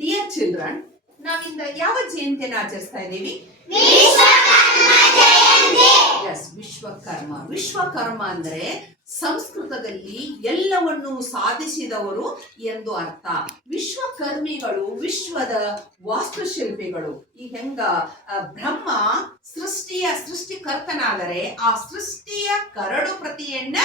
Dear children, ನಾವಿಂದ ಯಾವ ಜಯಂತಿಯನ್ನು ಆಚರಿಸ್ತಾ ಇದ್ದೀವಿ? ಎಸ್, ವಿಶ್ವಕರ್ಮ. ವಿಶ್ವಕರ್ಮ ಅಂದ್ರೆ ಸಂಸ್ಕೃತದಲ್ಲಿ ಎಲ್ಲವನ್ನು ಸಾಧಿಸಿದವರು ಎಂದು ಅರ್ಥ. ವಿಶ್ವಕರ್ಮಿಗಳು ವಿಶ್ವದ ವಾಸ್ತುಶಿಲ್ಪಿಗಳು. ಈ ಹೆಂಗ ಬ್ರಹ್ಮ ಸೃಷ್ಟಿಕರ್ತನಾದರೆ ಆ ಸೃಷ್ಟಿಯ ಕರಡು ಪ್ರತಿಯನ್ನ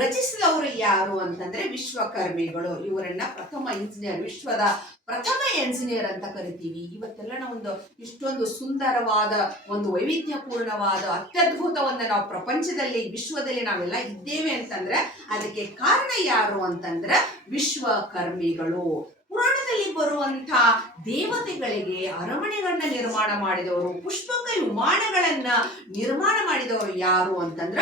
ರಚಿಸಿದವರು ಯಾರು ಅಂತಂದ್ರೆ ವಿಶ್ವಕರ್ಮಿಗಳು. ಇವರನ್ನ ಪ್ರಥಮ ಇಂಜಿನಿಯರ್, ವಿಶ್ವದ ಪ್ರಥಮ ಎಂಜಿನಿಯರ್ ಅಂತ ಕರಿತೀವಿ. ಇವತ್ತೆಲ್ಲ ನಾವೊಂದು ಇಷ್ಟೊಂದು ಸುಂದರವಾದ ಒಂದು ವೈವಿಧ್ಯಪೂರ್ಣವಾದ ಅತ್ಯದ್ಭುತವನ್ನ ನಾವು ಪ್ರಪಂಚದಲ್ಲಿ ವಿಶ್ವದಲ್ಲಿ ನಾವೆಲ್ಲ ಇದ್ದೇವೆ ಅಂತಂದ್ರೆ ಅದಕ್ಕೆ ಕಾರಣ ಯಾರು ಅಂತಂದ್ರೆ ವಿಶ್ವಕರ್ಮಿಗಳು. ಪುರಾಣದಲ್ಲಿ ಬರುವಂತ ದೇವತೆಗಳಿಗೆ ಅರಮನೆಗಳನ್ನ ನಿರ್ಮಾಣ ಮಾಡಿದವರು, ಪುಷ್ಪಕ ವಿಮಾನಗಳನ್ನ ನಿರ್ಮಾಣ ಮಾಡಿದವರು ಯಾರು ಅಂತಂದ್ರ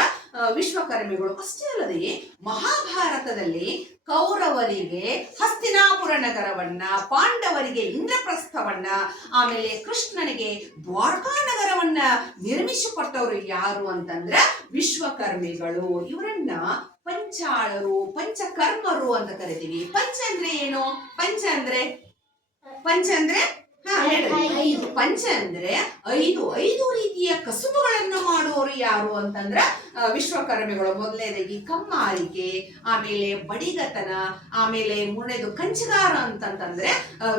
ವಿಶ್ವಕರ್ಮಿಗಳು. ಅಷ್ಟೇ ಅಲ್ಲದೆ ಮಹಾಭಾರತದಲ್ಲಿ ಕೌರವರಿಗೆ ಹಸ್ತಿನಾಪುರ ನಗರವನ್ನ, ಪಾಂಡವರಿಗೆ ಇಂದ್ರಪ್ರಸ್ಥವನ್ನ, ಆಮೇಲೆ ಕೃಷ್ಣನಿಗೆ ದ್ವಾರಕಾ ನಗರವನ್ನ ನಿರ್ಮಿಸಿಕೊಟ್ಟವರು ಯಾರು ಅಂತಂದ್ರೆ ವಿಶ್ವಕರ್ಮಿಗಳು. ಇವರನ್ನ ಪಂಚಾಳರು, ಪಂಚಕರ್ಮರು ಅಂತ ಕರಿತೀವಿ. ಪಂಚ ಅಂದ್ರೆ ಏನು? ಪಂಚ ಅಂದ್ರೆ ಪಂಚ ಅಂದ್ರೆ ಐದು ರೀತಿಯ ಕಸುಬುಗಳನ್ನು ಮಾಡುವವರು ಯಾರು ಅಂತಂದ್ರ ವಿಶ್ವಕರ್ಮಿಗಳು. ಮೊದಲನೇದಾಗಿ ಕಮ್ಮಾರಿಕೆ, ಆಮೇಲೆ ಬಡಿಗತನ, ಆಮೇಲೆ ಮೂರನೇದು ಕಂಚಗಾರ ಅಂತಂತಂದ್ರೆ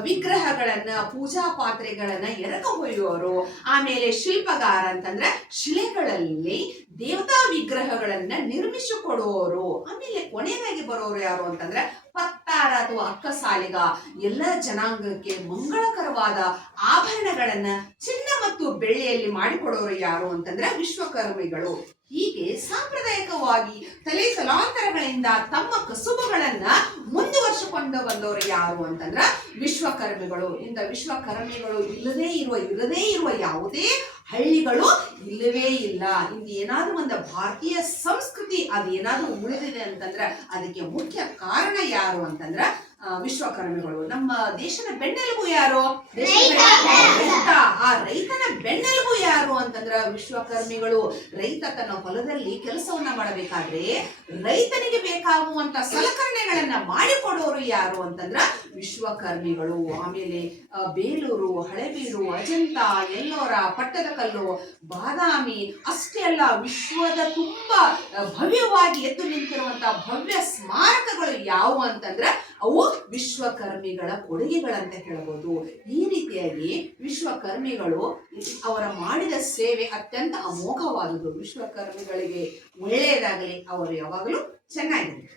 ವಿಗ್ರಹಗಳನ್ನ, ಪೂಜಾ ಪಾತ್ರೆಗಳನ್ನ ಎರಕ ಹೊಯ್ಯುವವರು. ಆಮೇಲೆ ಶಿಲ್ಪಗಾರ ಅಂತಂದ್ರೆ ಶಿಲೆಗಳಲ್ಲಿ ದೇವತಾ ವಿಗ್ರಹಗಳನ್ನ ನಿರ್ಮಿಸಿಕೊಡುವವರು. ಆಮೇಲೆ ಕೊನೆಯದಾಗಿ ಬರೋರು ಯಾರು ಅಂತಂದ್ರೆ ಪತ್ತಾರ ಅಥವಾ ಅಕ್ಕಸಾಲಿಗ. ಎಲ್ಲ ಜನಾಂಗಕ್ಕೆ ಮಂಗಳಕರವಾದ ಆಭರಣಗಳನ್ನ ಚಿನ್ನ ಮತ್ತು ಬೆಳ್ಳಿಯಲ್ಲಿ ಮಾಡಿಕೊಡೋರು ಯಾರು ಅಂತಂದ್ರೆ ವಿಶ್ವಕರ್ಮಿಗಳು. ಹೀಗೆ ಸಾಂಪ್ರದಾಯಿಕವಾಗಿ ತಲಾಂತರಗಳಿಂದ ತಮ್ಮ ಕಸುಬುಗಳನ್ನ ಮುಂದುವರಿಸಿಕೊಂಡು ಬಂದವರು ಯಾರು ಅಂತಂದ್ರ ವಿಶ್ವಕರ್ಮಿಗಳು. ಇಂದ ವಿಶ್ವಕರ್ಮಿಗಳು ಇಲ್ಲದೇ ಇರುವ ಯಾವುದೇ ಹಳ್ಳಿಗಳು ಇಲ್ಲವೇ ಇಲ್ಲ. ಇಂದು ಏನಾದ್ರೂ ಒಂದು ಭಾರತೀಯ ಸಂಸ್ಕೃತಿ ಅದೇನಾದ್ರೂ ಉಳಿದಿದೆ ಅಂತಂದ್ರ ಅದಕ್ಕೆ ಮುಖ್ಯ ಕಾರಣ ಯಾರು ಅಂತಂದ್ರ ವಿಶ್ವಕರ್ಮಿಗಳು. ನಮ್ಮ ದೇಶದ ಬೆನ್ನೆಲುಬು ಯಾರು? ರೈತ. ಆ ರೈತನ ಬೆನ್ನೆಲುಬು ಯಾರು ಅಂತಂದ್ರ ವಿಶ್ವಕರ್ಮಿಗಳು. ರೈತ ತನ್ನ ಹೊಲದಲ್ಲಿ ಕೆಲಸವನ್ನ ಮಾಡಬೇಕಾದ್ರೆ ರೈತನಿಗೆ ಬೇಕಾಗುವಂತ ಸಲಕರಣೆಗಳನ್ನ ಮಾಡಿಕೊಡೋರು ಯಾರು ಅಂತಂದ್ರ ವಿಶ್ವಕರ್ಮಿಗಳು. ಆಮೇಲೆ ಬೇಲೂರು, ಹಳೆಬೀಡು, ಅಜಂತ, ಎಲ್ಲೋರ, ಪಟ್ಟದಕಲ್ಲು, ಬಾದಾಮಿ ಅಷ್ಟೇ ಅಲ್ಲ, ವಿಶ್ವದ ತುಂಬಾ ಭವ್ಯವಾಗಿ ಎದ್ದು ನಿಂತಿರುವಂತಹ ಭವ್ಯ ಸ್ಮಾರಕಗಳು ಯಾವುವು ಅಂತಂದ್ರ ಅವು ವಿಶ್ವಕರ್ಮಿಗಳ ಕೊಡುಗೆಗಳಂತ ಹೇಳಬಹುದು. ಈ ರೀತಿಯಾಗಿ ವಿಶ್ವಕರ್ಮಿಗಳು ಅವರ ಮಾಡಿದ ಸೇವೆ ಅತ್ಯಂತ ಅಮೋಘವಾದುದು. ವಿಶ್ವಕರ್ಮಿಗಳಿಗೆ ಒಳ್ಳೆಯದಾಗಲಿ, ಅವರು ಯಾವಾಗಲೂ ಚೆನ್ನಾಗಿರಲಿ.